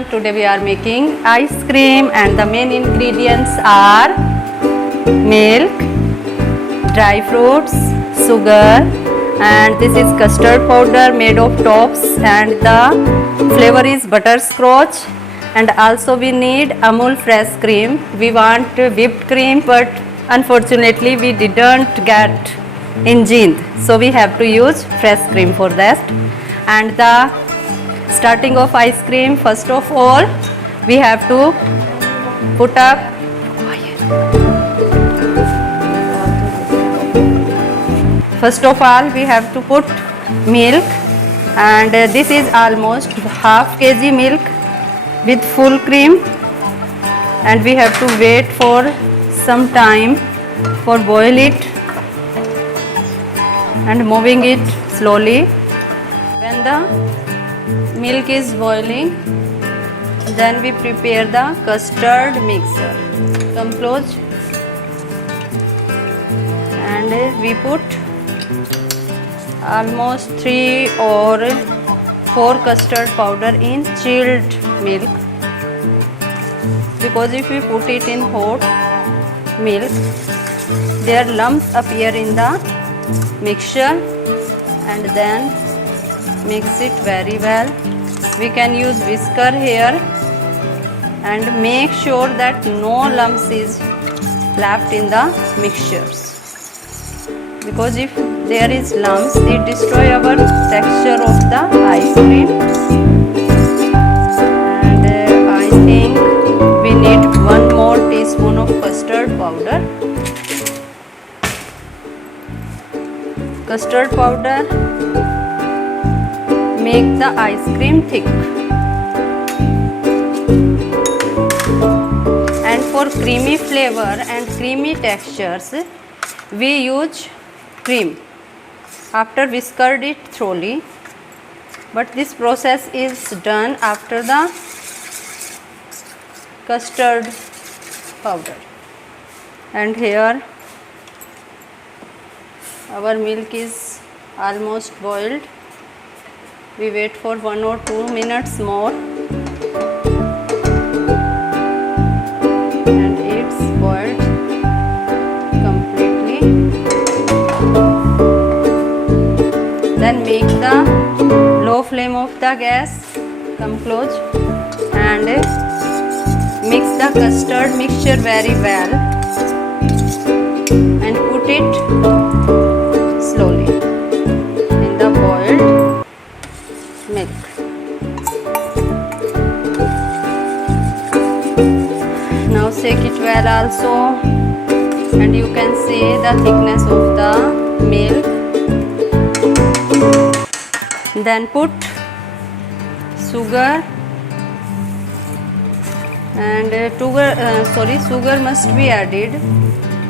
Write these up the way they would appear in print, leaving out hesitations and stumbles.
everyone, today we are making ice cream and the main ingredients are milk, dry fruits, sugar, and this is custard powder made of tops, and the flavor is butterscotch, and also we need Amul fresh cream. We want whipped cream, but unfortunately we didn't get in Jind, so we have to use fresh cream for that. And the starting of ice cream, first of all we have to put up first of all we have to put milk, and this is almost half kg milk with full cream, and we have to wait for some time for boil it and moving it slowly. When the milk is boiling, then we prepare the custard mixer. Come close, and we put almost 3 or 4 custard powder in chilled milk, because if we put it in hot milk, their lumps appear in the mixture, and then mix it very well. We can use whisker here and make sure that no lumps is left in the mixtures, because if there is lumps, it destroy our texture of the ice cream. And I think we need 1 more teaspoon of custard powder. Custard powder make the ice cream thick, and for creamy flavor and creamy textures we use cream after whiskered it thoroughly, but this process is done after the custard powder. And here our milk is almost boiled. We wait for 1 or 2 minutes more, and it's boiled completely. Then make the low flame of the gas, come close, and mix the custard mixture very well and put it slowly in the boiled milk. Now shake it well also, and you can see the thickness of the milk. Then put sugar, and sugar must be added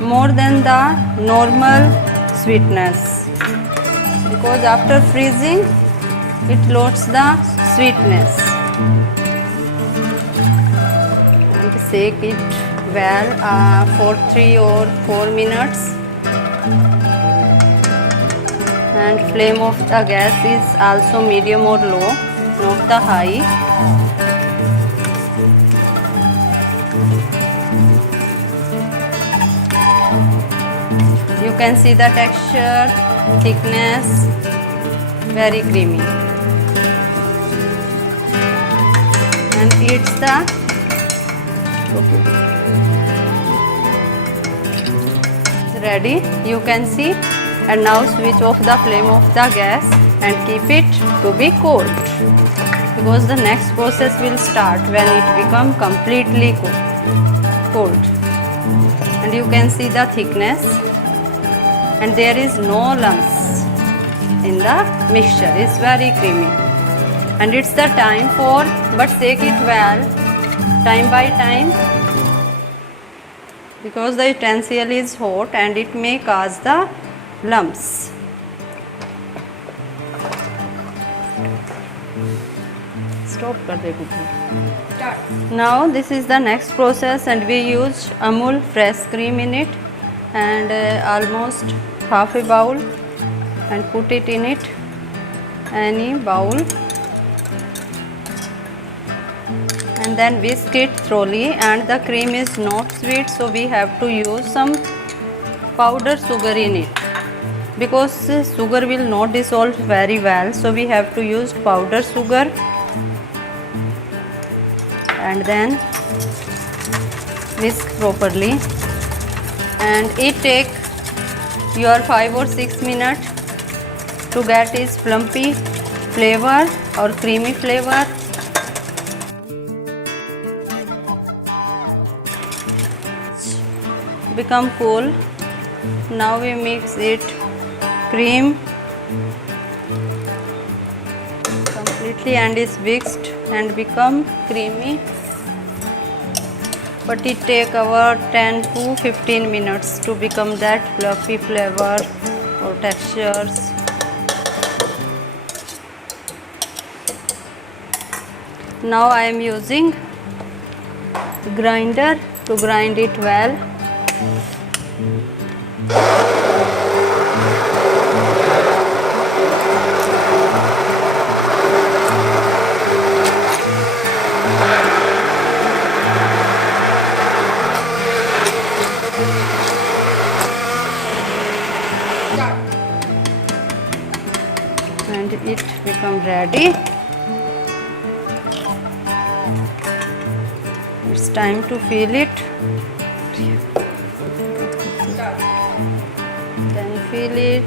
more than the normal sweetness, because after freezing it loses the sweetness. And shake it well for 3 or 4 minutes, and flame of the gas is also medium or low, not the high. You can see the texture, thickness, very creamy. And it's the ready, you can see. And now switch off the flame of the gas and keep it to be cold, because the next process will start when it become completely cold. And you can see the thickness, and there is no lumps in the mixture. It's very creamy, and it's the time for, but shake it well time by time, because the utensil is hot and it may cause the lumps. Stop kar de kuch. Now this is the next process, and we use Amul fresh cream in it, and almost half a bowl, and put it in it, any bowl, and then whisk it thoroughly, and the cream is not sweet, so we have to use some powdered sugar in it, because sugar will not dissolve very well, so we have to use powdered sugar. And then whisk properly, and it take your 5 or 6 minutes to get its fluffy flavor or creamy flavor. Become cool. Now we mix it cream completely, and is whisked and become creamy, but it take about 10 to 15 minutes to become that fluffy flavor or textures. Now I am using grinder to grind it well. And it become ready. It's time to fill it. Then fill it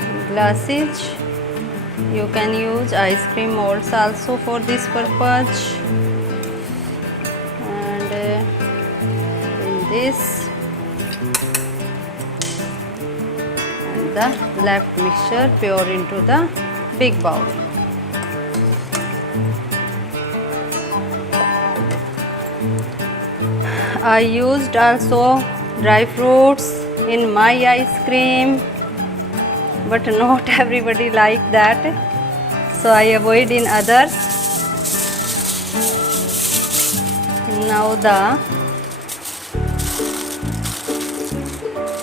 in glasses. You can use ice cream molds also for this purpose. And in this, and the left mixture pour into the big bowl. I used also dry fruits in my ice cream, but not everybody like that, so I avoid in others. Now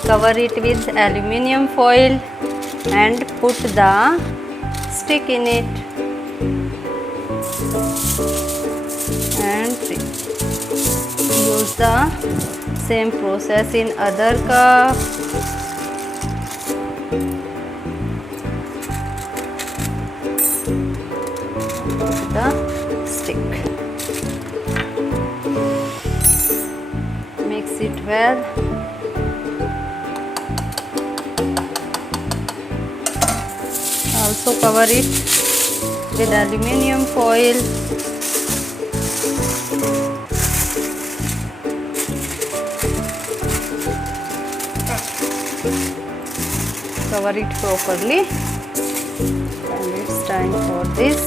cover it with aluminium foil and put the stick in it, and use the same process in other cup. Put the stick. Mix it well. Also cover it with aluminium foil. Cover it properly, and it's time for this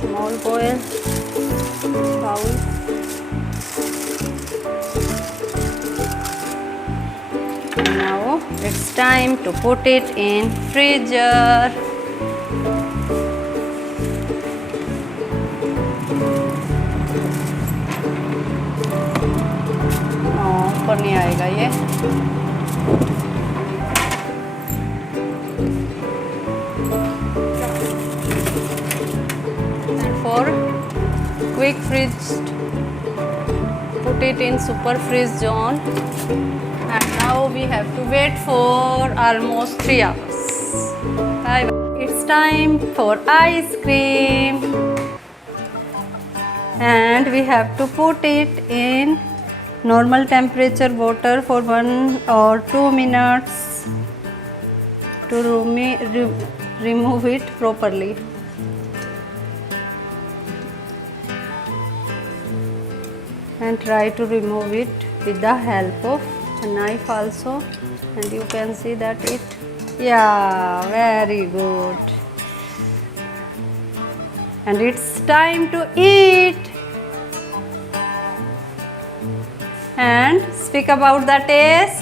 small bowl. Now it's time to put it in freezer. ऊपर नहीं आएगा ये. And for quick freeze, put it in super freeze zone. And now we have to wait for almost 3 hours. It's time for ice cream, and we have to put it in normal temperature water for 1 or 2 minutes to remove it properly. And try to remove it with the help of a knife also, and you can see that it, yeah, very good. And it's time to eat. And speak about the taste.